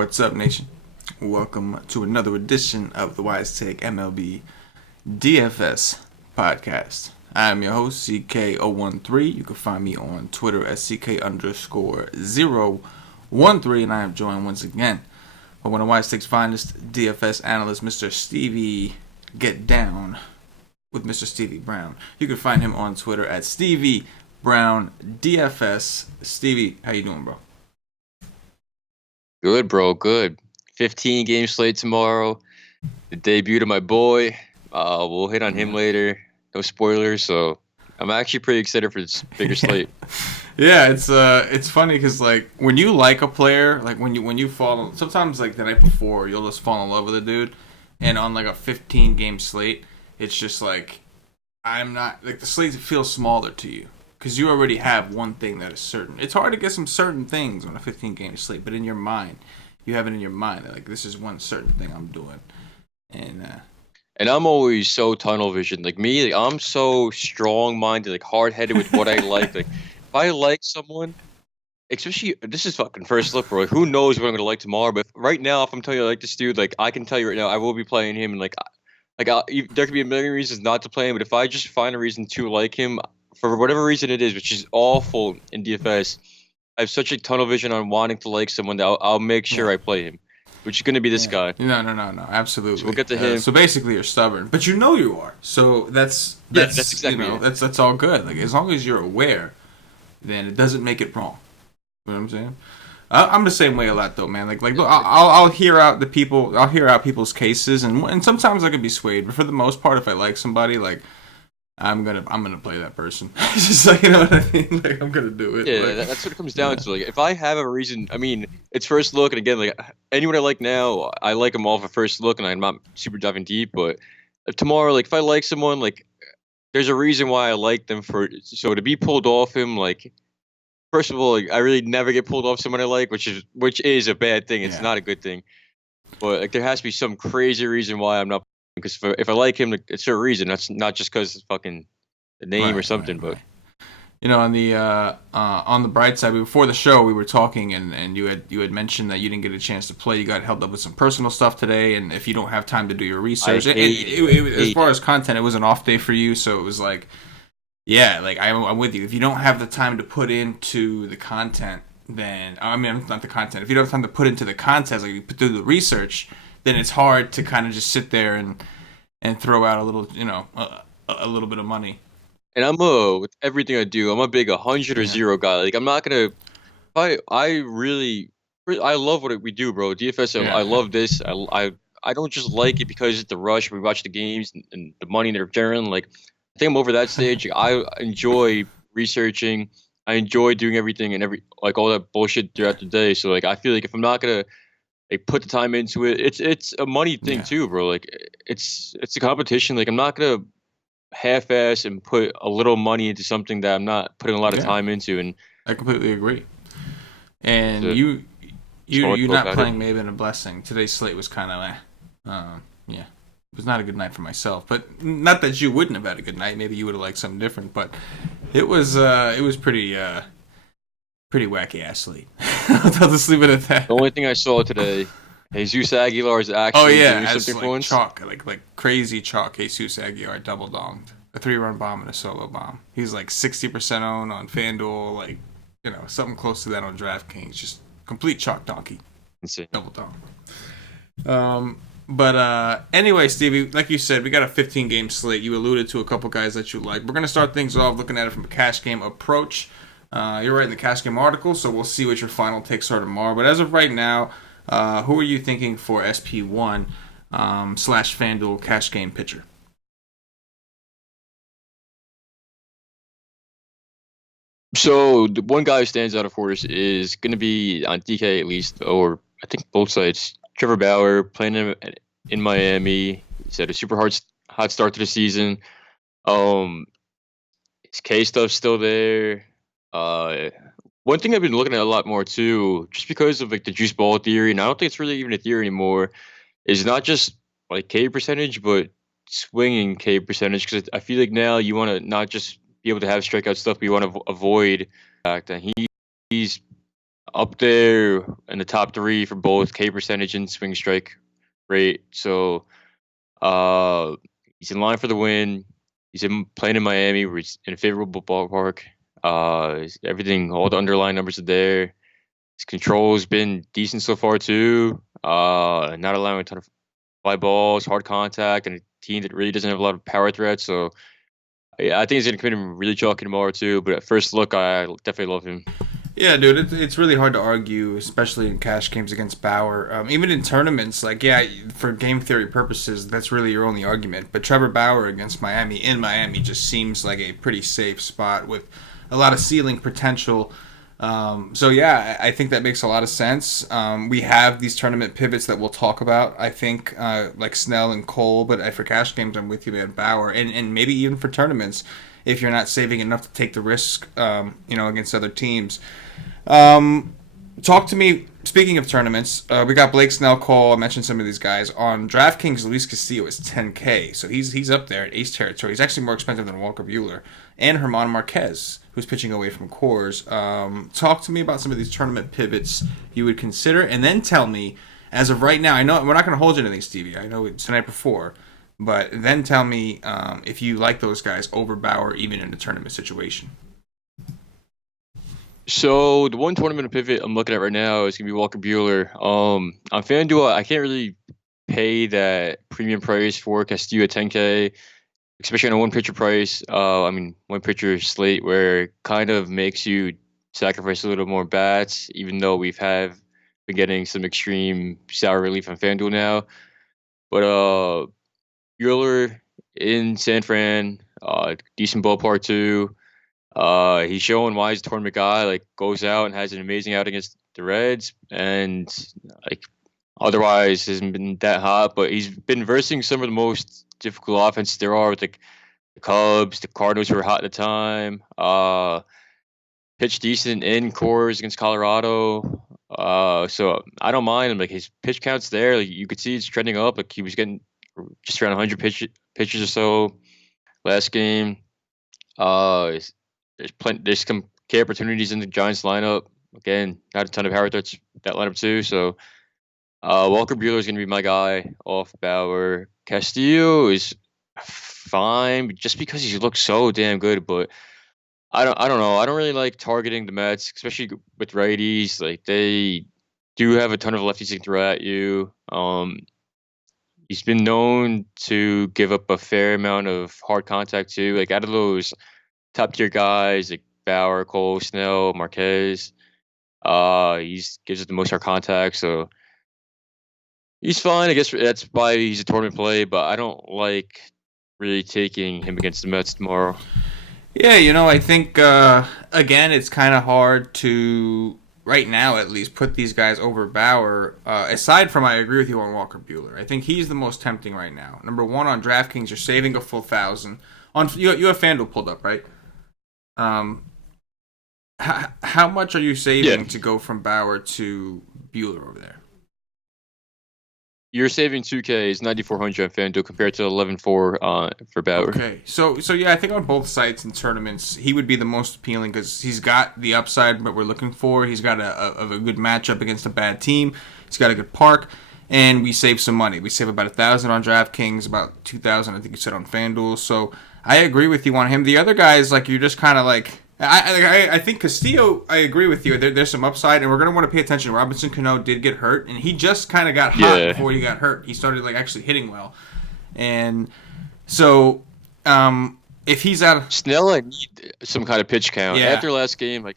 What's up, nation? Welcome to another edition of the Wise Take MLB DFS podcast. I'm your host, CK013. You can find me on Twitter at CK_013, and I am joined once again by one of Wise Take's finest DFS analysts, Mr. Stevie Get Down with Mr. Stevie Brown. You can find him on Twitter at Stevie Brown DFS. Stevie, how you doing, bro? Good, bro. Good. 15 game slate tomorrow. The debut to my boy. We'll hit on him later. No spoilers. So I'm actually pretty excited for this bigger slate. Yeah, it's funny because like when you like a player, like when you fall, sometimes like the night before you'll just fall in love with a dude, and on like a 15 game slate, it's just like I'm not like the slate feels smaller to you. Because you already have one thing that is certain. It's hard to get some certain things on a 15-game slate, but in your mind, you have it in your mind that, like, this is one certain thing I'm doing. And I'm always so tunnel vision. Like me, like, I'm so strong-minded, like hard-headed with what I like. Like if I like someone, especially this is fucking first look, bro. Like, who knows what I'm gonna like tomorrow? But right now, if I'm telling you I like this dude, like I can tell you right now, I will be playing him. And there could be a million reasons not to play him, but if I just find a reason to like him, for whatever reason it is, which is awful in DFS, I have such a tunnel vision on wanting to like someone that I'll make sure I play him, which is going to be this guy. No, absolutely. So we'll get to him. So basically, you're stubborn, but you know you are. So that's exactly that's all good. Like as long as you're aware, then it doesn't make it wrong. You know what I'm saying? I'm the same way a lot though, man. Like look, I'll hear out the people. I'll hear out people's cases, and sometimes I can be swayed, but for the most part, if I like somebody, like. I'm gonna play that person. It's just like, you know what I mean? Like I'm gonna do it. Yeah, like, that's what it comes down to. Like if I have a reason, I mean, it's first look, and again, like anyone I like now, I like them all for first look, and I'm not super diving deep. But tomorrow, like if I like someone, like there's a reason why I like them for. So to be pulled off him, like first of all, like, I really never get pulled off someone I like, which is a bad thing. It's not a good thing. But like there has to be some crazy reason why I'm not. Because if I like him, it's for a reason. That's not just because it's fucking the name or something. But you know, on the bright side, before the show, we were talking, and you had mentioned that you didn't get a chance to play. You got held up with some personal stuff today, and if you don't have time to do your research, as far as content, it was an off day for you. So it was like, yeah, like I'm with you. If you don't have the time to put into the content, then I mean, not the content. If you don't have time to put into the content, like you put through the research, then it's hard to kind of just sit there and throw out a little, you know, a little bit of money. And I'm with everything I do, I'm a big 100 or 0 guy. Like I'm not gonna. I love what we do, bro. DFS. I love this. I don't just like it because it's the rush. We watch the games and the money they're generating. Like I think I'm over that stage. I enjoy researching. I enjoy doing everything and all that bullshit throughout the day. So like I feel like if I'm not gonna like put the time into it, it's a money thing too, bro. Like it's a competition. Like I'm not gonna half-ass and put a little money into something that I'm not putting a lot of time into. And I completely agree. And you not playing may have been a blessing. Today's slate was kind of it was not a good night for myself. But not that you wouldn't have had a good night. Maybe you would have liked something different. But it was pretty wacky ass slate. I'll just leave it at that. The only thing I saw today, Jesus Aguilar is actually doing something for once. Chalk, like crazy chalk. Jesus Aguilar double donged a 3-run bomb and a solo bomb. He's like 60% owned on FanDuel, like you know something close to that on DraftKings. Just complete chalk donkey. Double dong. But anyway, Stevie, like you said, we got a 15-game slate. You alluded to a couple guys that you like. We're gonna start things off looking at it from a cash game approach. You're writing the cash game article, so we'll see what your final takes are tomorrow. But as of right now, who are you thinking for SP1 / FanDuel cash game pitcher? So the one guy who stands out, of course, is going to be on DK at least, or I think both sides. Trevor Bauer playing in Miami. He's had a super hot start to the season. His K stuff's still there. One thing I've been looking at a lot more too, just because of like the juice ball theory, and I don't think it's really even a theory anymore, is not just like K percentage, but swinging K percentage. Because I feel like now you want to not just be able to have strikeout stuff, but you want to avoid the fact that he's up there in the top 3 for both K percentage and swing strike rate. So he's in line for the win. Playing in Miami, where he's in a favorable ballpark. Everything, all the underlying numbers are there. His control's been decent so far too. Not allowing a ton of fly balls, hard contact, and a team that really doesn't have a lot of power threats. So yeah, I think he's gonna come in really chalky tomorrow too. But at first look, I definitely love him. Yeah, dude, it's really hard to argue, especially in cash games against Bauer. Even in tournaments, like, yeah, for game theory purposes, that's really your only argument. But Trevor Bauer against Miami in Miami just seems like a pretty safe spot with a lot of ceiling potential. So yeah, I think that makes a lot of sense. We have these tournament pivots that we'll talk about. I think like Snell and Cole, but for cash games, I'm with you, man. Bauer, and maybe even for tournaments, if you're not saving enough to take the risk, against other teams. Talk to me. Speaking of tournaments, we got Blake Snell, Cole. I mentioned some of these guys on DraftKings. Luis Castillo is 10K, so he's up there at ace territory. He's actually more expensive than Walker Buehler and Herman Marquez, who's pitching away from Coors. Talk to me about some of these tournament pivots you would consider, and then tell me, as of right now, I know we're not going to hold you to anything, Stevie. I know it's the night before, but then tell me if you like those guys over Bauer, even in a tournament situation. So the one tournament pivot I'm looking at right now is gonna be Walker Buehler. On FanDuel, I can't really pay that premium price for Castillo at 10K, especially on a one pitcher price. One pitcher slate where it kind of makes you sacrifice a little more bats, even though been getting some extreme sour relief on FanDuel now. But Buehler in San Fran, decent ballpark too. He's showing why he's a tournament guy. Like, goes out and has an amazing out against the Reds, and like otherwise hasn't been that hot. But he's been versing some of the most difficult offenses there are with like the Cubs, the Cardinals who were hot at the time. Pitched decent in cores against Colorado. So I don't mind him. Like, his pitch count's there. Like, you could see it's trending up. Like, he was getting just around 100 pitches or so last game. There's some K opportunities in the Giants lineup. Again, not a ton of power threats that lineup too. So Walker Buehler is going to be my guy off Bauer. Castillo is fine just because he looks so damn good. But I don't know. I don't really like targeting the Mets, especially with righties. Like, they do have a ton of lefties that can throw at you. He's been known to give up a fair amount of hard contact too. Like, out of those top tier guys like Bauer, Cole, Snell, Marquez. He gives us the most hard contact, so he's fine. I guess that's why he's a tournament play, but I don't like really taking him against the Mets tomorrow. Yeah, I think again, it's kind of hard to right now at least put these guys over Bauer. Aside from, I agree with you on Walker Buehler. I think he's the most tempting right now. Number one on DraftKings, you're saving a full 1,000. On you have FanDuel pulled up, right? How much are you saving to go from Bauer to Buehler over there? You're saving 2K is 9,400 on FanDuel compared to 11,400 for Bauer. Okay, so yeah, I think on both sites and tournaments, he would be the most appealing because he's got the upside that we're looking for. He's got a good matchup against a bad team. He's got a good park, and we save some money. We save about 1,000 on DraftKings, about 2,000, I think you said, on FanDuel. So I agree with you on him. The other guys, like, you're just kind of like. I think Castillo, I agree with you. There's some upside, and we're going to want to pay attention. Robinson Cano did get hurt, and he just kind of got hot before he got hurt. He started, like, actually hitting well. And so if he's out of... Snell, I need some kind of pitch count. Yeah. After last game, like,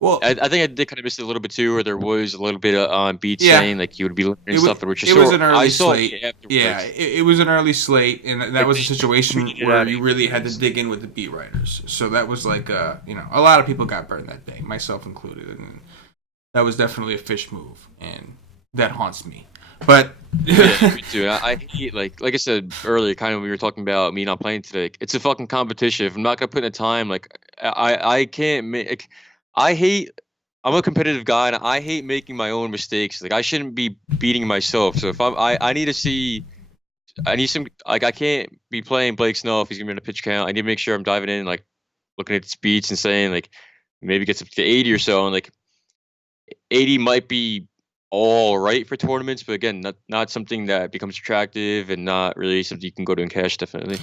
well, I think I did kind of miss it a little bit too, where there was a little bit on beat saying like you would be looking at stuff that were just. It was an early slate. Yeah, it was an early slate, and that was a situation where you really had to dig in with the beat writers. So that was like, a lot of people got burned that day, myself included, and that was definitely a fish move, and that haunts me. But yeah, me too. I hate like I said earlier, kind of when we were talking about me not playing today. It's a fucking competition. If I'm not gonna put in the time, like I can't make. I'm a competitive guy, and I hate making my own mistakes. Like, I shouldn't be beating myself. So if I need to see, I need some, like, I can't be playing Blake Snell if he's gonna be on a pitch count. I need to make sure I'm diving in, like, looking at the speeds and saying, like, maybe gets up to 80 or so. And like, 80 might be all right for tournaments, but again, not something that becomes attractive and not really something you can go to in cash, definitely.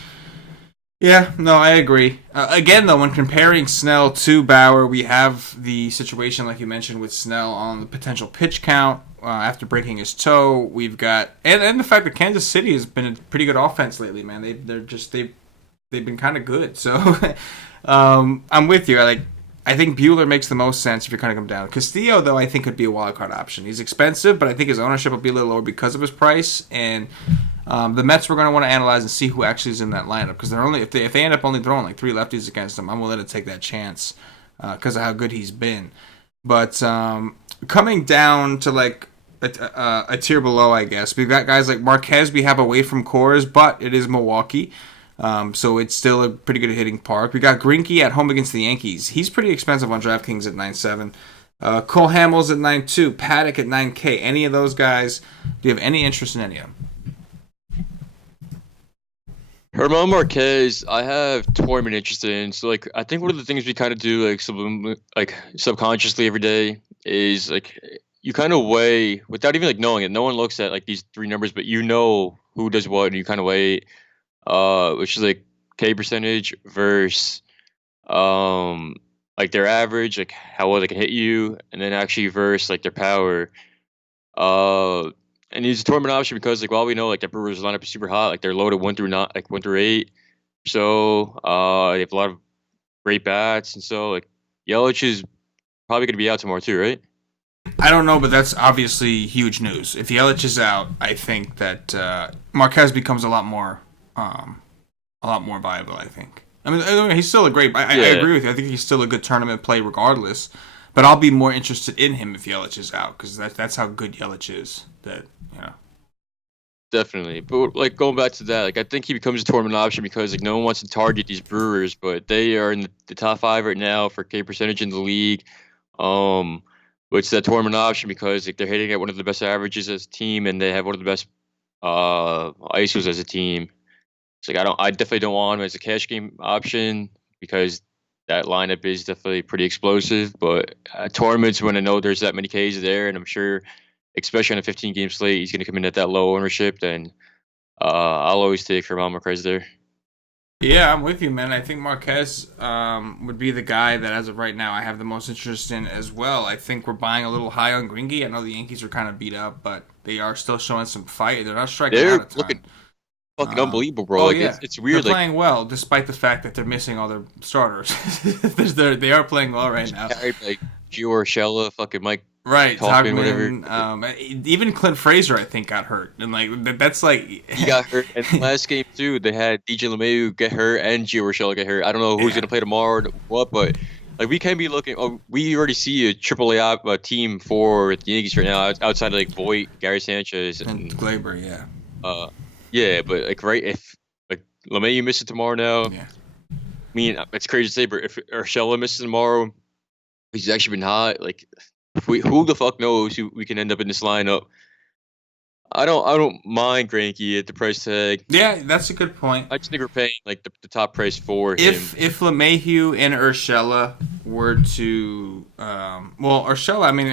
Yeah, no, I agree. Again, though, when comparing Snell to Bauer, we have the situation, like you mentioned, with Snell on the potential pitch count after breaking his toe. We've got and the fact that Kansas City has been a pretty good offense lately, man. They've been kind of good. So I'm with you. I think Bueller makes the most sense if you're cutting him down. Castillo, though, I think could be a wild card option. He's expensive, but I think his ownership will be a little lower because of his price. And the Mets we're going to want to analyze and see who actually is in that lineup, because they're only if they end up only throwing like 3 lefties against him, I'm willing to take that chance because of how good he's been. But coming down to like a tier below, I guess we've got guys like Marquez. We have away from cores, but it is Milwaukee. So it's still a pretty good hitting park. We got Greinke at home against the Yankees. He's pretty expensive on DraftKings at 9.7. Cole Hamels at 9.2. Paddock at 9K. Any of those guys? Do you have any interest in any of them? Herman Marquez, I have tournament interest in. So like, I think one of the things we kind of do like subconsciously every day is like you kind of weigh without even like knowing it. No one looks at like these 3 numbers, but you know who does what, and you kind of weigh which is like K percentage versus like their average, like how well they can hit you, and then actually versus like their power. And he's a tournament option because like we know like the Brewers lineup is super hot, like they're loaded 1 through 9, like 1 through 8. So they have a lot of great bats, and so like Yelich is probably gonna be out tomorrow too, right? I don't know, but that's obviously huge news. If Yelich is out, I think that Marquez becomes a lot more viable. I think. I mean, he's still a great. I agree with you. I think he's still a good tournament play regardless. But I'll be more interested in him if Yelich is out, because that's how good Yelich is. That Definitely, but like going back to that, like I think he becomes a tournament option because like no one wants to target these Brewers, but they are in the top 5 right now for K percentage in the league. Which is that tournament option because like they're hitting at one of the best averages as a team, and they have one of the best ISOs as a team. It's like I definitely don't want him as a cash game option because that lineup is definitely pretty explosive. But tournaments, when I know there's that many Ks there, and I'm sure, especially on a 15 game slate, he's going to come in at that low ownership, then I'll always take Herman Marquez there. Yeah, I'm with you, man. I think Marquez would be the guy that, as of right now, I have the most interest in as well. I think we're buying a little high on Greinke. I know the Yankees are kind of beat up, but they are still showing some fight. They're not striking out a ton. Looking fucking unbelievable, bro. Like yeah. it's weird. They're playing well, despite the fact that they're missing all their starters. They are playing well right now. Carried like Gio Urshela, fucking Mike. Right, Talkman, whatever. Even Clint Frazier, I think, got hurt, and like that's like he got hurt. And the last game too, they had DJ LeMahieu get hurt and Gio Urshela get hurt. I don't know who's gonna play tomorrow or what, but like we can be looking. Oh, we already see a AAA team for the Yankees right now, outside of like Voit, Gary Sanchez, and Glaber. Yeah. Yeah, but like if like LeMahieu misses tomorrow now, yeah. I mean it's crazy to say, but if Urshela misses tomorrow, he's actually been hot. Like. Who the fuck knows who we can end up in this lineup? I don't mind Greinke at the price tag. Yeah, that's a good point. I just think we're paying like the top price for him. If LeMahieu and Urshela were to Urshela, I mean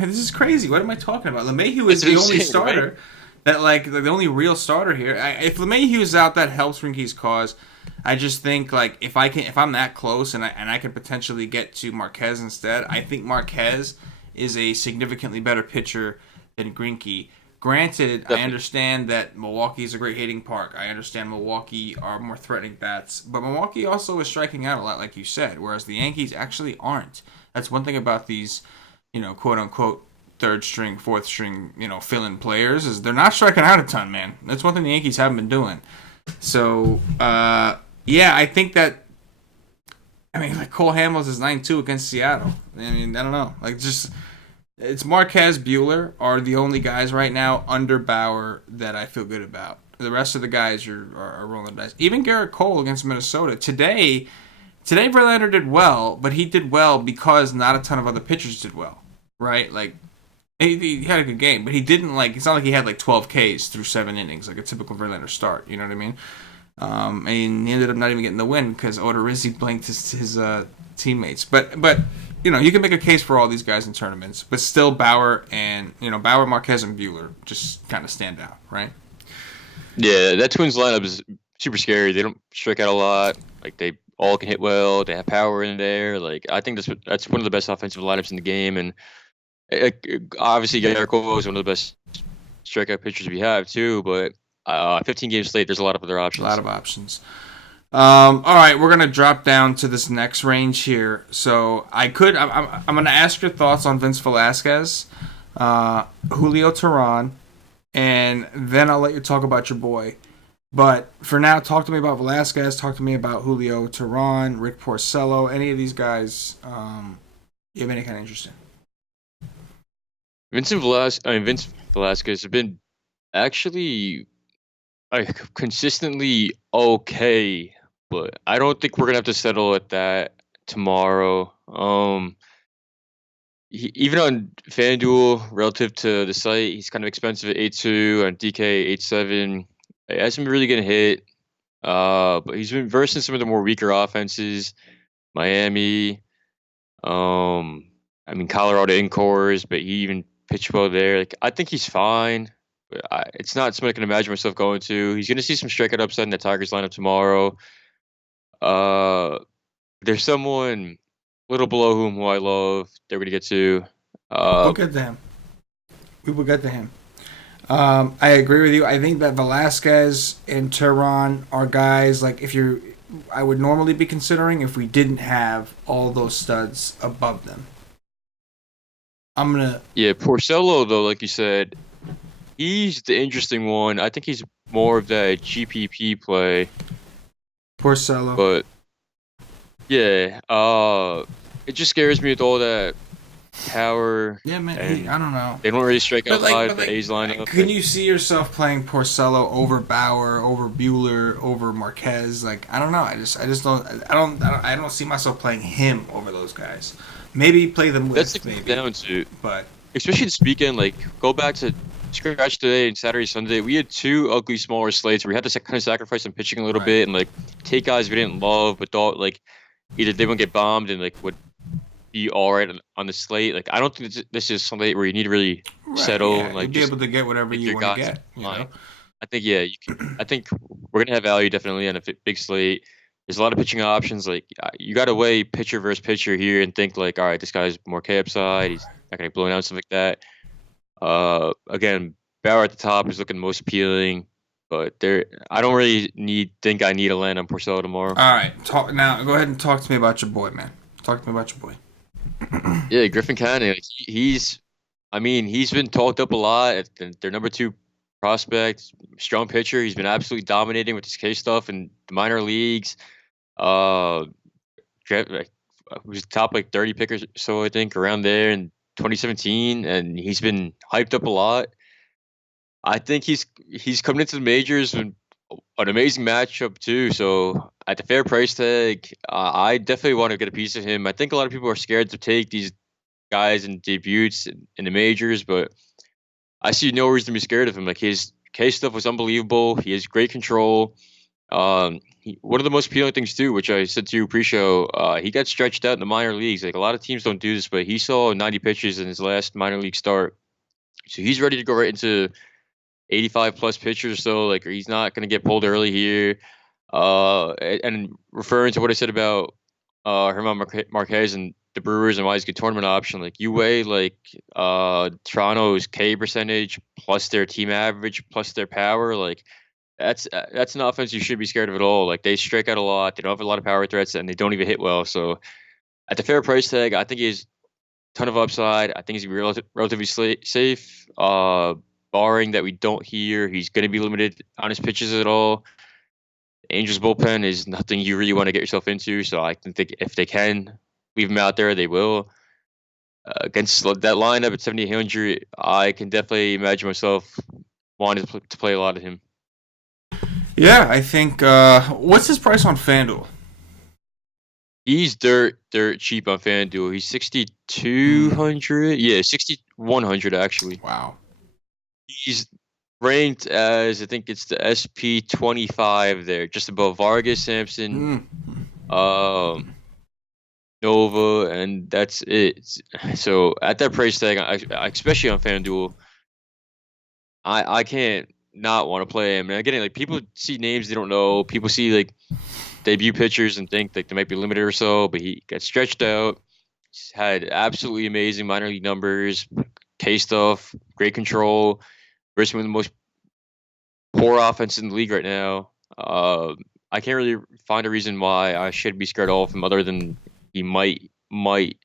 this is crazy. What am I talking about? LeMahieu is the only starter right? That like the only real starter here. If LeMahieu is out, that helps Greinke's cause. I just think like if I'm that close and I can potentially get to Marquez instead, I think Marquez is a significantly better pitcher than Greinke. Granted, I understand that Milwaukee is a great hitting park. I understand Milwaukee are more threatening bats, but Milwaukee also is striking out a lot, like you said, whereas the Yankees actually aren't. That's one thing about these, quote unquote, third string, fourth string, fill-in players is they're not striking out a ton, man. That's one thing the Yankees haven't been doing. So, yeah, I think that. I mean, like Cole Hamels is 9-2 against Seattle. I mean, I don't know. Like, it's Marquez, Bueller are the only guys right now under Bauer that I feel good about. The rest of the guys are rolling dice. Even Garrett Cole against Minnesota today. Verlander did well, but he did well because not a ton of other pitchers did well, right? Like, he had a good game, but he didn't it's not like he had like 12 Ks through 7 innings like a typical Verlander start. You know what I mean? And he ended up not even getting the win because Odorizzi blanked his teammates. But you can make a case for all these guys in tournaments, but still Bauer and Bauer, Marquez, and Buehler just kind of stand out, right? Yeah, that Twins lineup is super scary. They don't strike out a lot. Like they all can hit well. They have power in there. Like I think that's one of the best offensive lineups in the game. And obviously, Garrett Cole is one of the best strikeout pitchers we have too. But 15 games slate, there's a lot of other A lot options. of options. All right, we're gonna drop down to this next range here. So I'm gonna ask your thoughts on Vince Velasquez, Julio Teheran, and then I'll let you talk about your boy. But for now, talk to me about Velasquez. Talk to me about Julio Teheran, Rick Porcello, any of these guys. You have any kind of interest in? Vince Velasquez has been actually consistently okay, but I don't think we're gonna have to settle at that tomorrow. Even on FanDuel, relative to the site, he's kind of expensive at 8.2 on DK 8.7. He hasn't been really getting hit, but he's been versing some of the more weaker offenses. Miami, Colorado in cores, but he even pitched well there. Like I think he's fine. But it's not something I can imagine myself going to. He's going to see some strikeout upside in the Tigers lineup tomorrow. Uh, there's someone little below who I love. They're going to get to. We'll get to him. We will get to him. I agree with you. I think that Velasquez and Teheran are guys like I would normally be considering if we didn't have all those studs above them. Yeah, Porcello though, like you said, he's the interesting one. I think he's more of that GPP play. Porcello. But yeah, it just scares me with all that power. Yeah, man. I don't know. They don't really strike out wide the A's lineup. Can you see yourself playing Porcello over Bauer, over Buehler, over Marquez? Like I don't know. I just don't. I don't see myself playing him over those guys. Maybe play them with. That's maybe down to. But especially this weekend, like go back to scratch today and Saturday, Sunday. We had two ugly smaller slates where we had to kind of sacrifice some pitching a little bit and like take guys we didn't love, but thought like either they wouldn't get bombed and like would be all right on the slate. Like I don't think this is something where you need to really settle and like be able to get whatever you want to get. You know? I think you can. I think we're gonna have value definitely on a big slate. There's a lot of pitching options. Like you got to weigh pitcher versus pitcher here and think like, all right, this guy's more K upside. He's not gonna get blown out, stuff like that. Again, Bauer at the top is looking most appealing, but I don't really think I need a land on Porcello tomorrow. All right, now. Go ahead and talk to me about your boy, man. Talk to me about your boy. Yeah, Griffin Canning. Like he's been talked up a lot. Their number 2 prospect, strong pitcher. He's been absolutely dominating with his K stuff in the minor leagues. Was top like 30 pickers, so I think around there in 2017, and he's been hyped up a lot. I think he's coming into the majors with an amazing matchup too. So at the fair price tag, I definitely want to get a piece of him. I think a lot of people are scared to take these guys in debuts in the majors, but I see no reason to be scared of him. Like his K stuff was unbelievable. He has great control. One of the most appealing things too, which I said to you pre-show, he got stretched out in the minor leagues. Like a lot of teams don't do this, but he saw 90 pitches in his last minor league start, so he's ready to go right into 85 plus pitchers. So like he's not going to get pulled early here. And referring to what I said about Herman Marquez and the Brewers and why he's a good tournament option, like you weigh like Toronto's K percentage plus their team average plus their power, like that's an offense you should be scared of at all. Like they strike out a lot, they don't have a lot of power threats, and they don't even hit well. So at the fair price tag, I think he's a ton of upside. I think he's relatively safe. Barring that we don't hear he's going to be limited on his pitches at all. Angels bullpen is nothing you really want to get yourself into, so I think if they can leave him out there, they will. Against that lineup at 7,800, I can definitely imagine myself wanting to play a lot of him. Yeah, I think. What's his price on FanDuel? He's dirt cheap on FanDuel. He's 6,200. Yeah, 6,100 actually. Wow. He's ranked as I think it's the SP 25 there, just above Vargas, Sampson, um, Nova, and that's it. So at that price tag, especially on FanDuel, I can't not want to play him. And again, like people see names they don't know. People see like debut pitchers and think like they might be limited or so, but he got stretched out. He's had absolutely amazing minor league numbers, K stuff, great control, versus one of the most poor offense in the league right now. I can't really find a reason why I should be scared off him other than he might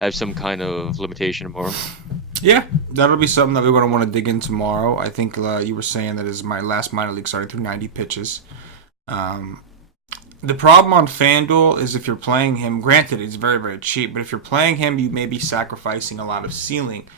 have some kind of limitation tomorrow. Yeah, that'll be something that we're going to want to dig in tomorrow. I think you were saying that is my last minor league starting through 90 pitches. The problem on FanDuel is if you're playing him, granted it's very, very cheap, but if you're playing him, you may be sacrificing a lot of ceiling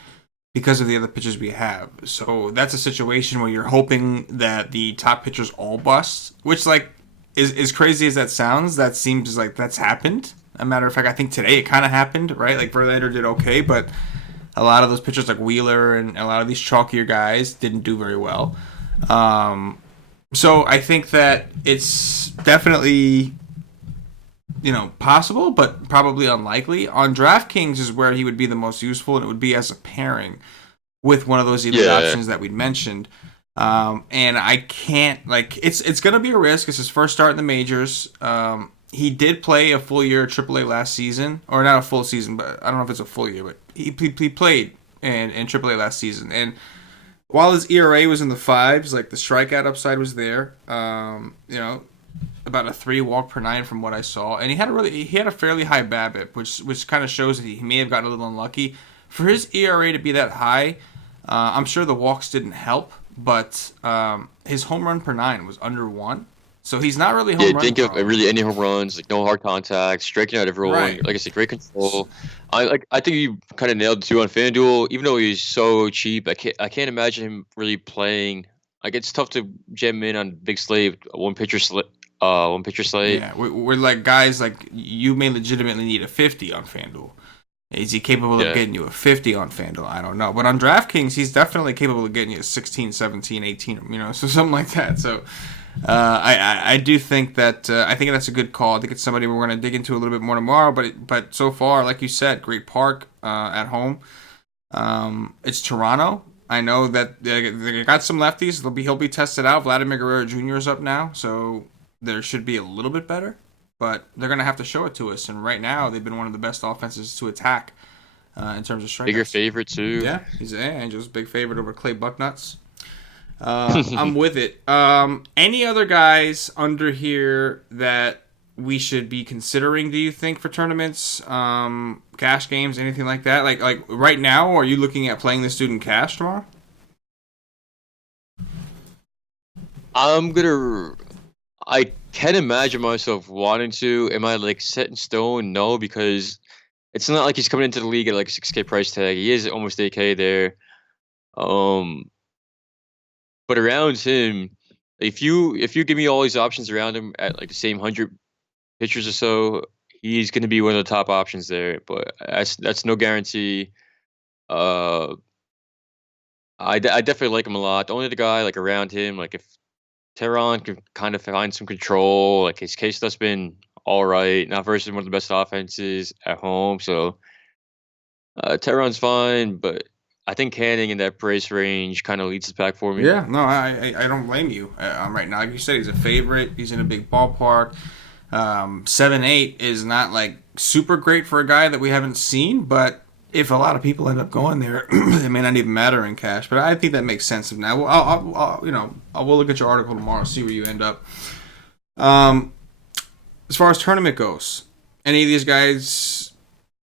because of the other pitchers we have. So that's a situation where you're hoping that the top pitchers all bust, which like is crazy as that sounds. That seems like that's happened. As a matter of fact, I think today it kind of happened, right? Like Verlander did okay, but a lot of those pitchers like Wheeler and a lot of these chalkier guys didn't do very well. So I think that it's definitely, possible, but probably unlikely. On DraftKings is where he would be the most useful, and it would be as a pairing with one of those elite options that we'd mentioned. And I can't, it's going to be a risk. It's his first start in the majors. He did play a full year at AAA last season, or not a full season, but I don't know if it's a full year, but he played in AAA last season. And while his ERA was in the fives, like the strikeout upside was there. About a 3 walk per 9 from what I saw, and he had a fairly high BABIP, which kind of shows that he may have gotten a little unlucky. For his ERA to be that high, I'm sure the walks didn't help, but his home run per 9 was under 1. So he's not really home run. Think of really any home runs, like no hard contact, striking out everyone. Right. Like I said, great control. I think you kind of nailed it too on FanDuel. Even though he's so cheap, I can't imagine him really playing. Like it's tough to gem in on big slate, one pitcher slate. Yeah, we're like guys like you may legitimately need a 50 on FanDuel. Is he capable of getting you a 50 on FanDuel? I don't know. But on DraftKings, he's definitely capable of getting you a 16, 17, 18, so something like that. So I do think that I think that's a good call. I think it's somebody we're going to dig into a little bit more tomorrow. But so far, like you said, great park at home. It's Toronto. I know that they got some lefties. He'll be tested out. Vladimir Guerrero Jr. is up now, so there should be a little bit better. But they're going to have to show it to us. And right now, they've been one of the best offenses to attack in terms of strikeouts. Bigger favorite, too. Yeah, he's Angels' big favorite over Clay Bucknuts. I'm with it. Any other guys under here that we should be considering, do you think, for tournaments, cash games, anything like that? Like right now, are you looking at playing this dude in cash tomorrow? I can imagine myself wanting to. Am I like set in stone? No, because it's not like he's coming into the league at like a 6K price tag. He is almost 8K there. But around him, if you give me all these options around him at like the same 100 pitchers or so, he's going to be one of the top options there. But that's no guarantee. I definitely like him a lot. The only other guy like around him, like if Teheran can kind of find some control, like his case stuff's been all right. Not versus one of the best offenses at home, so Teheran's fine, but I think Canning in that price range kind of leads the pack for me. Yeah, no, I don't blame you. Right now, like you said, he's a favorite. He's in a big ballpark. 7-8 is not like super great for a guy that we haven't seen, but if a lot of people end up going there, it may not even matter in cash. But I think that makes sense. Now, we'll look at your article tomorrow, see where you end up. As far as tournament goes, any of these guys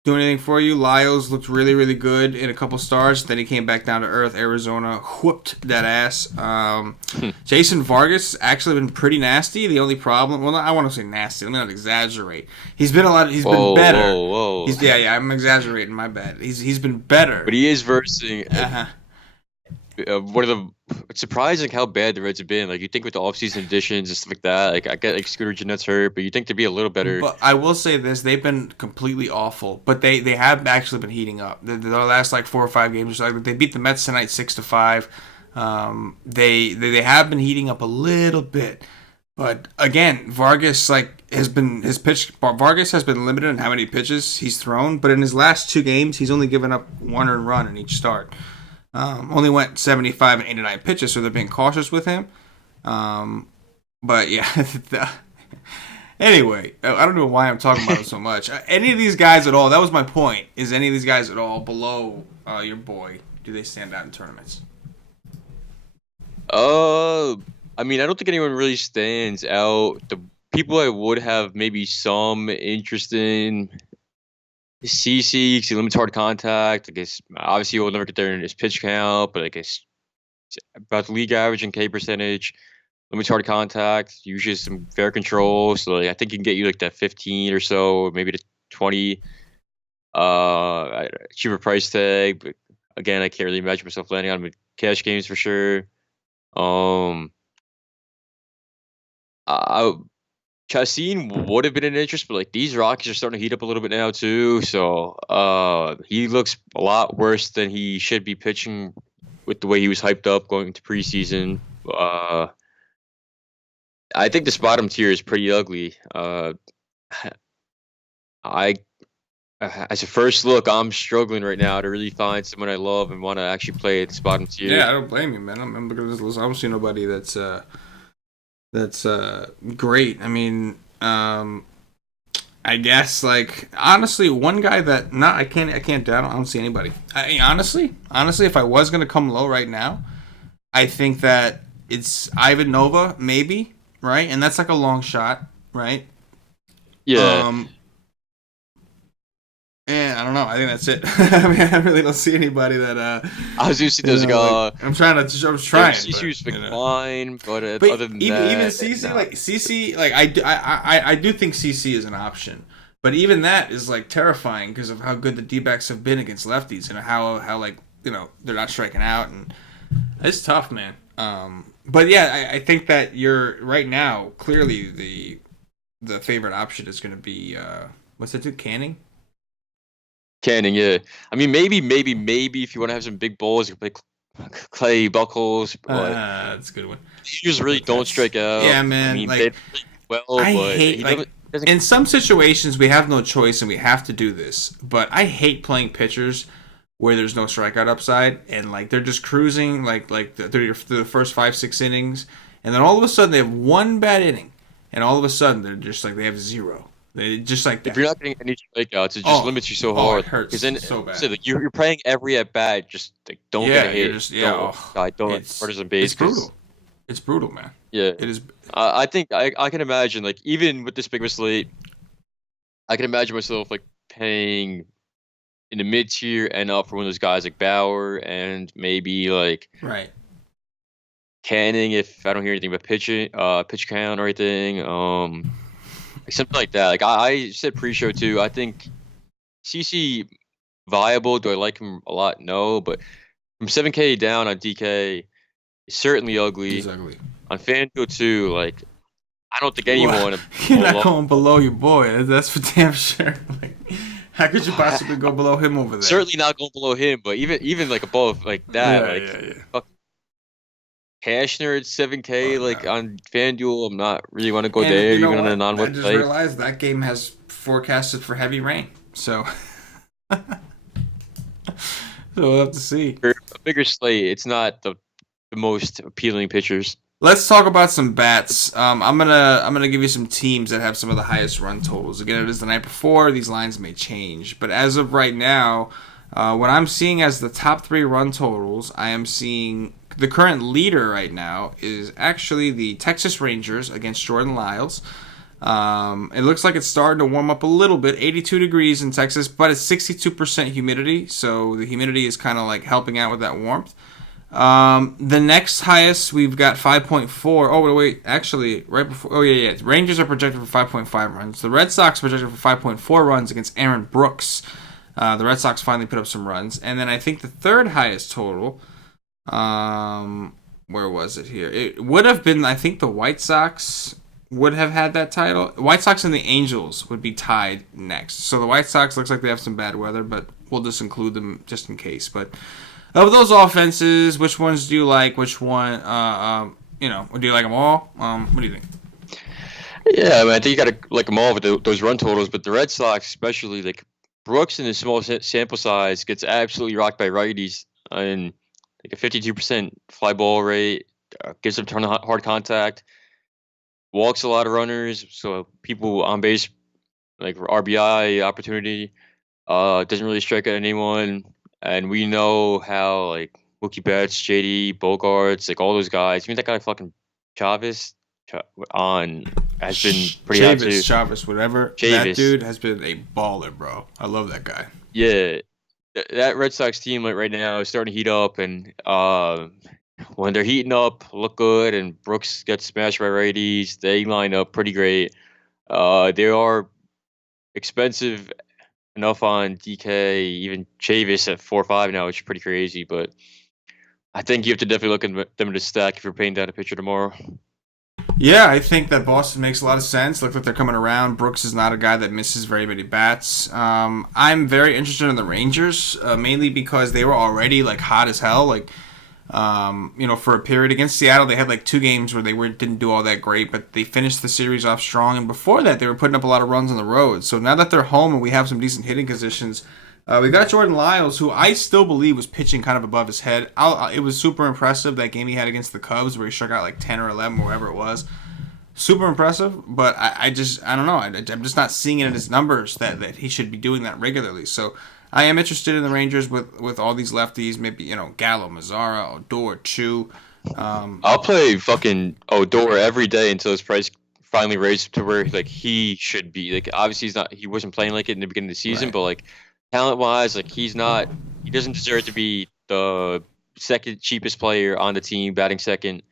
do anything for you? Lyles looked really, really good in a couple stars. Then he came back down to earth. Arizona whooped that ass. Jason Vargas actually been pretty nasty. The only problem, well, I want to say nasty. Let me not exaggerate. He's been been better. Whoa. Yeah, I'm exaggerating. My bad. He's been better. But he is versing. It's surprising how bad the Reds have been. Like you think with the offseason additions and stuff like that. Like I get like Scooter Jeanette's hurt, but you think they'd be a little better. But I will say this: they've been completely awful. But they have actually been heating up. The last like 4 or 5 games, like they beat the Mets tonight 6-5. They have been heating up a little bit, but again, Vargas has been limited in how many pitches he's thrown. But in his last 2 games, he's only given up 1 run in each start. Only went 75 and 89 pitches, so they're being cautious with him. But yeah, anyway, I don't know why I'm talking about it so much. Any of these guys at all? That was my point. Is any of these guys at all below your boy? Do they stand out in tournaments? I mean, I don't think anyone really stands out. The people I would have maybe some interest in is CC, because he limits hard contact. I guess obviously he'll never get there in his pitch count, but I guess about the league average and K percentage. Limits hard contact, usually some fair control. So like, I think he can get you like that 15 or so, maybe to 20. Cheaper price tag, but again, I can't really imagine myself landing on him in cash games for sure. Chassin would have been an interest, but like these Rockies are starting to heat up a little bit now too. So he looks a lot worse than he should be pitching with the way he was hyped up going into preseason. I think this bottom tier is pretty ugly. As a first look, I'm struggling right now to really find someone I love and want to actually play at this bottom tier. Yeah, I don't blame you, man. I'm looking at this list. I don't see nobody that's great. I mean, I guess like honestly, one guy that I can't doubt. I don't see anybody. Honestly, if I was gonna come low right now, I think that it's Ivan Nova, maybe, right? And that's like a long shot, right? Yeah. And I don't know. I think that's it. I mean, I really don't see anybody that. I was used to those I'm trying. CC was fine, but other than that, even CC, no. Like CC, like I do think CC is an option, but even that is like terrifying because of how good the D-backs have been against lefties and how like they're not striking out, and it's tough, man. But yeah, I think that you're right now. Clearly, the favorite option is going to be what's that dude, Canning? Canning, yeah. I mean, maybe if you want to have some big balls, you can play Clay Buckles. That's a good one. He just really don't strike out. Yeah, man. I mean, like, I hate in some situations we have no choice and we have to do this. But I hate playing pitchers where there's no strikeout upside and like they're just cruising through the first 5-6 innings, and then all of a sudden they have one bad inning, and all of a sudden they're just like they have zero. They just like that. If you're not getting any strikeouts, it just limits you so hard. It hurts. Because then so bad. So like, you're playing every at bat, just like don't get a hit. Don't runners on base. It's brutal. It's brutal, man. Yeah, it is. I think I can imagine like even with this big of a slate, I can imagine myself like paying in the mid tier and up for one of those guys like Bauer and maybe like Canning if I don't hear anything about pitch count or anything. Something like that. Like I said pre-show too. I think CC viable. Do I like him a lot? No, but from 7K down on DK, it's certainly ugly. He's ugly. On FanDuel too, like I don't think anyone. You're not going below your boy. That's for damn sure. Like, how could you possibly go below him over there? Certainly not going below him, but even like above like that. Yeah. Cashner at 7K, like on FanDuel, I'm not really want to go there, even on a non-web play. I just realized that game has forecasted for heavy rain, so we'll have to see. For a bigger slate, it's not the most appealing pitchers. Let's talk about some bats. I'm gonna give you some teams that have some of the highest run totals. Again, it is the night before; these lines may change, but as of right now, what I'm seeing as the top 3 run totals, I am seeing. The current leader right now is actually the Texas Rangers against Jordan Lyles. It looks like it's starting to warm up a little bit. 82 degrees in Texas, but it's 62% humidity, so the humidity is kind of like helping out with that warmth. The next highest, we've got 5.4. Oh, wait, actually, right before... Oh, yeah. Rangers are projected for 5.5 runs. The Red Sox projected for 5.4 runs against Aaron Brooks. The Red Sox finally put up some runs. And then I think the third highest total... where was it here? It would have been, I think the White Sox would have had that title. White Sox and the Angels would be tied next. So the White Sox looks like they have some bad weather, but we'll just include them just in case. But Of those offenses, which ones do you like? Which one, do you like them all? What do you think? Yeah, I mean, I think you got to like them all with those run totals, but the Red Sox, especially like Brooks in a small sample size, gets absolutely rocked by righties and like a 52% fly ball rate, gives them a ton of hard contact, walks a lot of runners, so people on base like RBI opportunity, doesn't really strike at anyone, and we know how like Mookie Betts, JD, Bogarts, like all those guys. I mean, that guy fucking Chavez on has been pretty hot too. Chavis, whatever. That Chavis, dude has been a baller, bro. I love that guy. yeah, that Red Sox team like right now is starting to heat up, and when they're heating up, look good, and Brooks gets smashed by righties. They line up pretty great. They are expensive enough on DK, even Chavis at 4-5 now, which is pretty crazy. But I think you have to definitely look at them in the stack if you're paying down a pitcher tomorrow. Yeah, I think that Boston makes a lot of sense. Look like they're coming around. Brooks is not a guy that misses very many bats. I'm very interested in the Rangers, mainly because they were already like hot as hell. Like, for a period against Seattle, they had like 2 games where didn't do all that great, but they finished the series off strong. And before that, they were putting up a lot of runs on the road. So now that they're home and we have some decent hitting conditions, we got Jordan Lyles, who I still believe was pitching kind of above his head. It was super impressive, that game he had against the Cubs where he struck out like 10 or 11, whatever it was. Super impressive, but I don't know. I'm just not seeing it in his numbers that he should be doing that regularly. So I am interested in the Rangers with all these lefties. Maybe, Gallo, Mazzara, Odor, Chu. I'll play fucking Odor every day until his price finally raised to where like he should be. Like obviously he wasn't playing like it in the beginning of the season, Right. but like talent wise, like he doesn't deserve to be the second cheapest player on the team, batting second.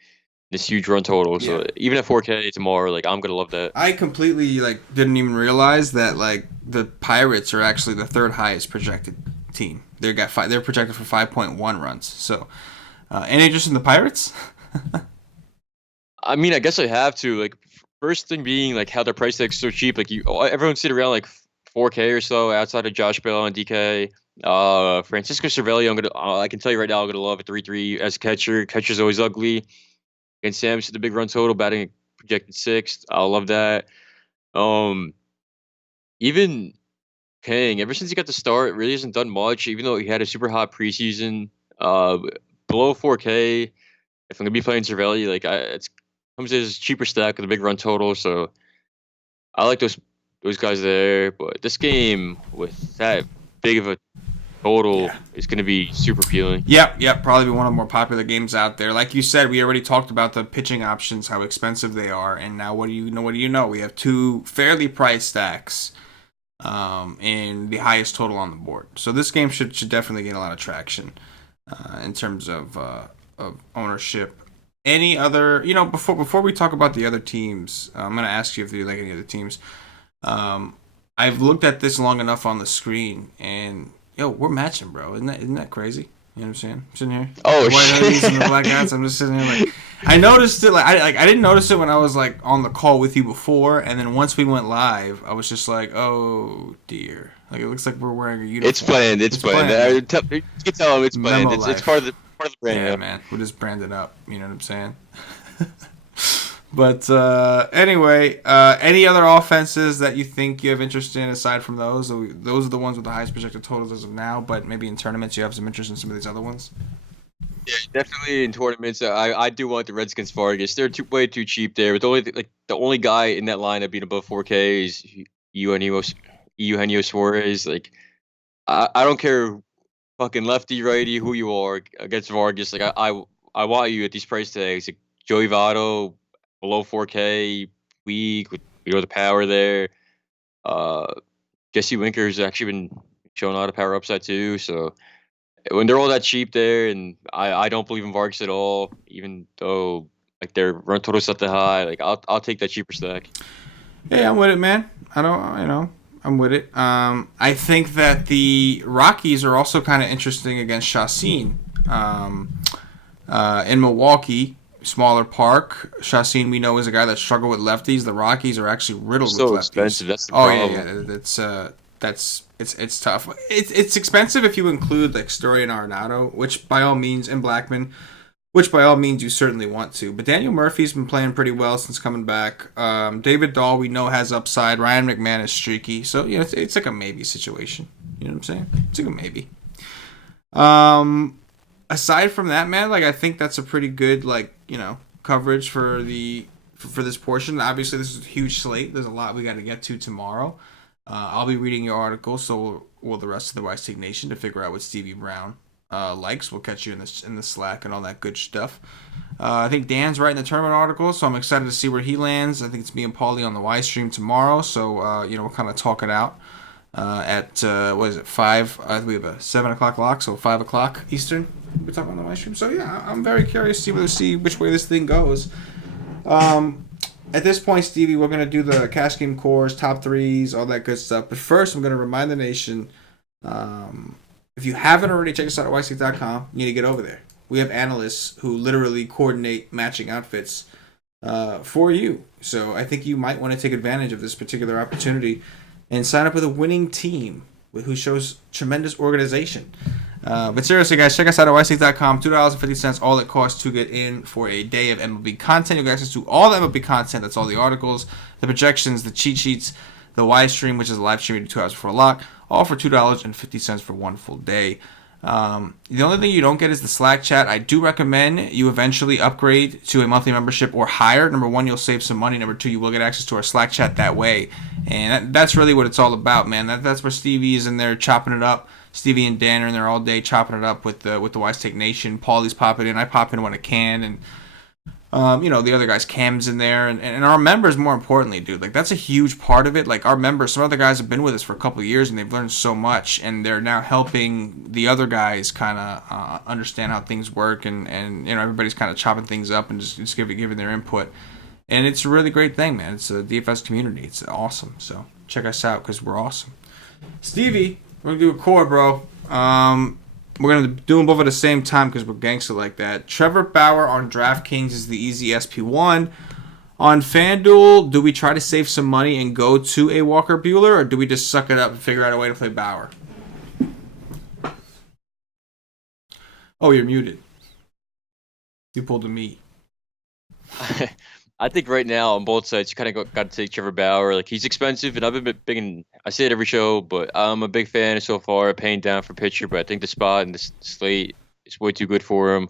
This huge run total. So Yeah. even at 4K tomorrow, like I'm gonna love that. I completely didn't even realize that the Pirates are actually the third highest projected team. They're projected for 5.1 runs. So, any interest in the Pirates? I mean, I guess I have to. Like first thing being like how their price tag's so cheap. Like everyone's sitting around like 4K or so outside of Josh Bell and DK. Francisco Cervelli, I can tell you right now, I'm gonna love a 3-3 as a catcher. Catcher's always ugly. And Sam's the big run total, batting projected 6th. I love that. Even Kang, ever since he got the start, really hasn't done much. Even though he had a super hot preseason, below 4K. If I'm gonna be playing Cervelli, like it comes as cheaper stack with a big run total, so I like those guys there. But this game with that big of a total is going to be super appealing. Yep. Probably be one of the more popular games out there. Like you said, we already talked about the pitching options, how expensive they are, and now what do you know? We have 2 fairly priced stacks, and the highest total on the board. So this game should definitely gain a lot of traction, in terms of ownership. Any other, before we talk about the other teams, I'm gonna ask you if you like any other teams. I've looked at this long enough on the screen, and we're matching, bro. Isn't that crazy? You know what I'm saying? I'm sitting here. Oh, the white shit. hoodies and the black hats. I'm just sitting here like, I noticed it. I didn't notice it when I was like on the call with you before, and then once we went live, I was just like, oh dear. Like it looks like we're wearing a uniform. It's planned. It's planned. You can tell them it's planned. It's part of the brand. Yeah, man. We're just branded up. You know what I'm saying? But anyway, any other offenses that you think you have interest in aside from those? Those are the ones with the highest projected totals as of now, but maybe in tournaments you have some interest in some of these other ones? Yeah, definitely in tournaments. I do want the Redskins Vargas. They're way too cheap there. But the only guy in that lineup being above 4K is Eugenio Suarez. Like I don't care, fucking lefty, righty, who you are against Vargas. Like I want you at these price tags. Like Joey Votto below 4K, weak with the power there. Jesse Winker's actually been showing a lot of power upside too. So when they're all that cheap there, and I don't believe in Vargas at all, even though like their run total set that high, like I'll take that cheaper stack. Yeah, I'm with it, man. I'm with it. I think that the Rockies are also kind of interesting against Chacin. In Milwaukee, smaller park. Chacin, we know, is a guy that struggled with lefties. The Rockies are actually riddled with lefties. So expensive. That's the problem. Yeah. It's it's tough. It's expensive if you include like Story and Arenado, which by all means, and Blackman, which by all means you certainly want to. But Daniel Murphy's been playing pretty well since coming back. David Dahl we know has upside. Ryan McMahon is streaky, so it's like a maybe situation. You know what I'm saying? It's like a maybe. Aside from that, man, like I think that's a pretty good coverage for this portion. Obviously, this is a huge slate. There's a lot we got to get to tomorrow. I'll be reading your article, so will the rest of the Wise Take Nation to figure out what Stevie Brown likes. We'll catch you in the Slack and all that good stuff. I think Dan's writing the tournament article, so I'm excited to see where he lands. I think it's me and Paulie on the Wise stream tomorrow, so we'll kind of talk it out at what is it 5? We have a 7:00 lock, so 5:00 Eastern. We're talking on the Wise stream. So yeah, I'm very curious to see which way this thing goes. At this point, Stevie, we're going to do the cash game cores, top threes, all that good stuff. But first, I'm going to remind the nation, if you haven't already, check us out at wisec.com. You need to get over there. We have analysts who literally coordinate matching outfits for you. So I think you might want to take advantage of this particular opportunity and sign up with a winning team who shows tremendous organization. But seriously, guys, check us out at wisec.com. $2.50, all it costs to get in for a day of MLB content. You'll get access to all the MLB content. That's all the articles, the projections, the cheat sheets, the Wise stream, which is a live stream 2 hours before lock, all for $2.50 for one full day. The only thing you don't get is the Slack chat. I do recommend you eventually upgrade to a monthly membership or higher. Number one, you'll save some money. Number two, you will get access to our Slack chat that way. And that's really what it's all about, man. That's where Stevie is in there chopping it up. Stevie and Dan are in there all day chopping it up with the Wise Take Nation. Paulie's popping in. I pop in when I can. And the other guys, Cam's in there, and our members, more importantly, dude, like that's a huge part of it. Like our members, some other guys have been with us for a couple of years and they've learned so much, and they're now helping the other guys kind of understand how things work, and everybody's kind of chopping things up and just giving their input, and it's a really great thing, man. It's a DFS community. It's awesome. So check us out because we're awesome. Stevie, we're gonna do a core, bro. We're going to do them both at the same time because we're gangster like that. Trevor Bauer on DraftKings is the easy SP1. On FanDuel, do we try to save some money and go to a Walker Buehler, or do we just suck it up and figure out a way to play Bauer? Oh, you're muted. You pulled a me. I think right now on both sides, you kind of got to take Trevor Bauer. Like he's expensive, and I've been big in. I say it every show, but I'm a big fan so far. Paying down for pitcher, but I think the spot and the slate is way too good for him.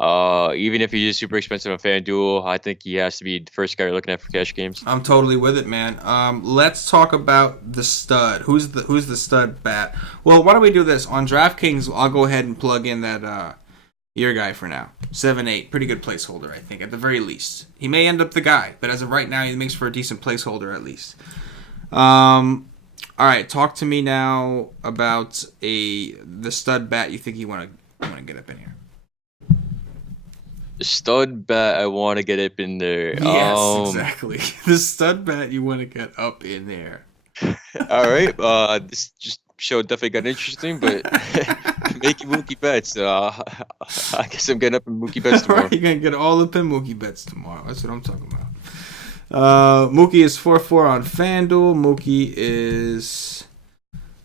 Even if he is super expensive on FanDuel, I think he has to be the first guy you're looking at for cash games. I'm totally with it, man. Let's talk about the stud. Who's the stud bat? Well, why don't we do this on DraftKings? I'll go ahead and plug in that. Your guy for now. 7-8. Pretty good placeholder, I think, at the very least. He may end up the guy, but as of right now, he makes for a decent placeholder at least. All right, talk to me now about the stud bat you think you want to get up in here. The stud bat I want to get up in there. Yes, exactly. The stud bat you want to get up in there. All right. This just show definitely got interesting, but making Mookie Betts. I guess I'm getting up in Mookie Betts tomorrow. You're going to get all up in Mookie Betts tomorrow. That's what I'm talking about. Mookie is 4-4 on FanDuel. Mookie is,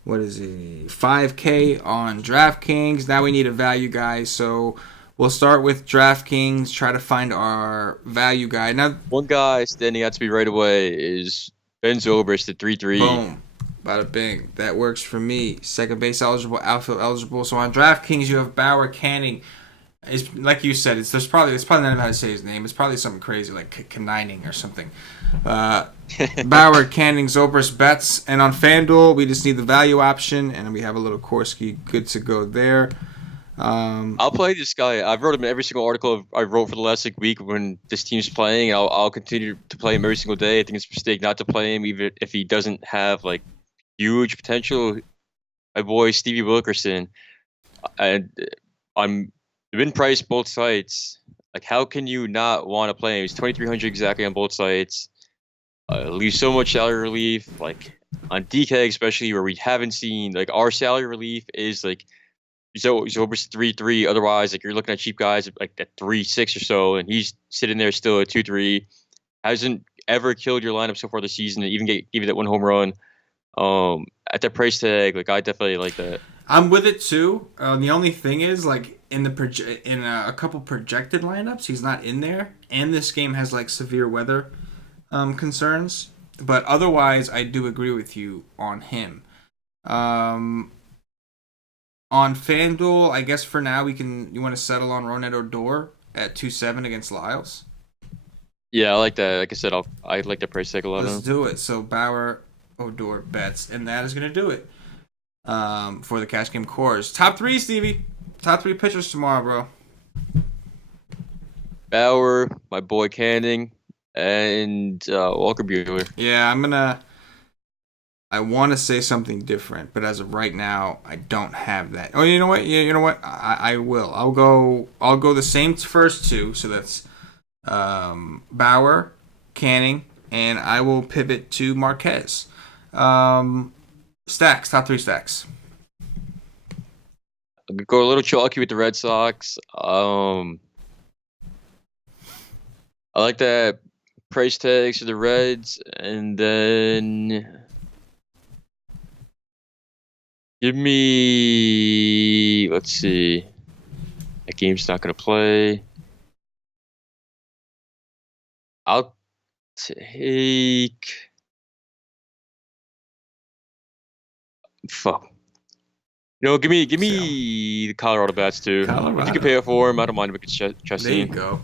what is he, 5K on DraftKings. Now we need a value guy, so we'll start with DraftKings, try to find our value guy. Now, one guy standing out to me right away is Ben Zobrist at 3-3. Boom. Bada bing. That works for me. Second base eligible, outfield eligible. So on DraftKings, you have Bauer, Canning. It's, like you said, it's probably not even how to say his name. It's probably something crazy like Kanining or something. Bauer, Canning, Zobrist, Betts. And on FanDuel, we just need the value option, and we have a little Korsky good to go there. I'll play this guy. I've wrote him in every single article I wrote for the last week when this team's playing. I'll continue to play him every single day. I think it's a mistake not to play him, even if he doesn't have huge potential. My boy Stevie Wilkerson, and I'm been priced both sites. How can you not want to play him? He's 2,300 exactly on both sites. Leaves so much salary relief. On DK especially, where we haven't seen our salary relief is Zobrist 3-3. Otherwise, you're looking at cheap guys at 3-6 or so, and he's sitting there still at 2-3. Hasn't ever killed your lineup so far this season, and even gave you that one home run. At the price tag, like I definitely like that. I'm with it too. The only thing is, like in a couple projected lineups, he's not in there, and this game has like severe weather concerns. But otherwise, I do agree with you on him. Um, on FanDuel, I guess for now we can. You want to settle on Ronette Odor at 2.7 against Lyles? Yeah, I like that. Like I said, I like the price tag a lot. Let's do it. So Bauer, Odor bets, and that is gonna do it. For the cash game cores. Top three, Stevie. Top three pitchers tomorrow, bro. Bauer, my boy Canning, and Walker Buehler. Yeah, I want to say something different, but as of right now, I don't have that. Oh, you know what? Yeah, you know what? I will. I'll go the same first two. So that's Bauer, Canning, and I will pivot to Marquez. Stacks. Top three stacks. I'll go a little chalky with the Red Sox. I like that price tags for the Reds, and then give me. Let's see. That game's not gonna play. I'll take. Fuck. Give me the Colorado bats too. Colorado. If you can pay it for him, I don't mind if it's Chesney. There you go.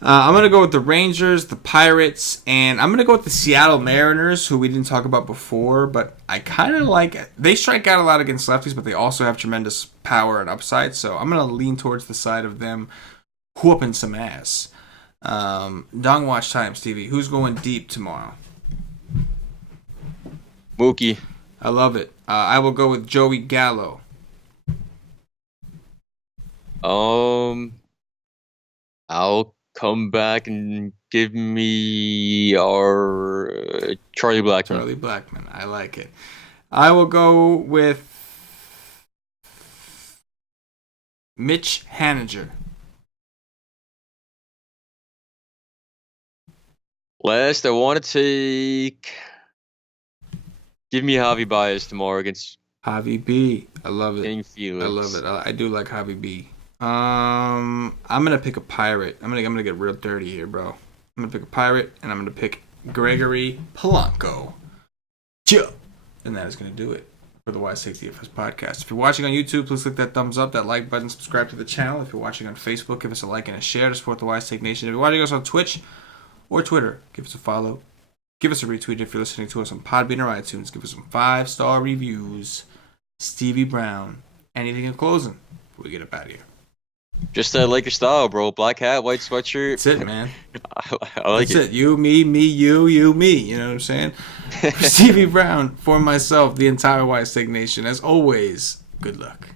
I'm going to go with the Rangers, the Pirates, and I'm going to go with the Seattle Mariners, who we didn't talk about before, but I kind of like. They strike out a lot against lefties, but they also have tremendous power and upside, so I'm going to lean towards the side of them whooping some ass. Dong watch time, Stevie. Who's going deep tomorrow? Mookie. I love it. I will go with Joey Gallo. I'll come back and give me our Charlie Blackmon. Charlie Blackmon. I like it. I will go with Mitch Haniger. Last, I want to take. Give me Javi Baez tomorrow against Javi B. I love it. King Felix. I love it. I do like Javi B. I'm gonna pick a pirate. I'm gonna get real dirty here, bro. I'm gonna pick a pirate, and I'm gonna pick Gregory Polanco. Chill. And that is gonna do it for the Wise Take DFS podcast. If you're watching on YouTube, please click that thumbs up, that like button, subscribe to the channel. If you're watching on Facebook, give us a like and a share to support the Wise Take Nation. If you're watching us on Twitch or Twitter, give us a follow. Give us a retweet if you're listening to us on Podbean or iTunes. Give us some 5-star reviews. Stevie Brown. Anything in closing before we get up out of here? Just that Laker style, bro. Black hat, white sweatshirt. That's it, man. I like That's it. You, me, you, me. You know what I'm saying? For Stevie Brown, for myself, the entire Wise Take Nation. As always, good luck.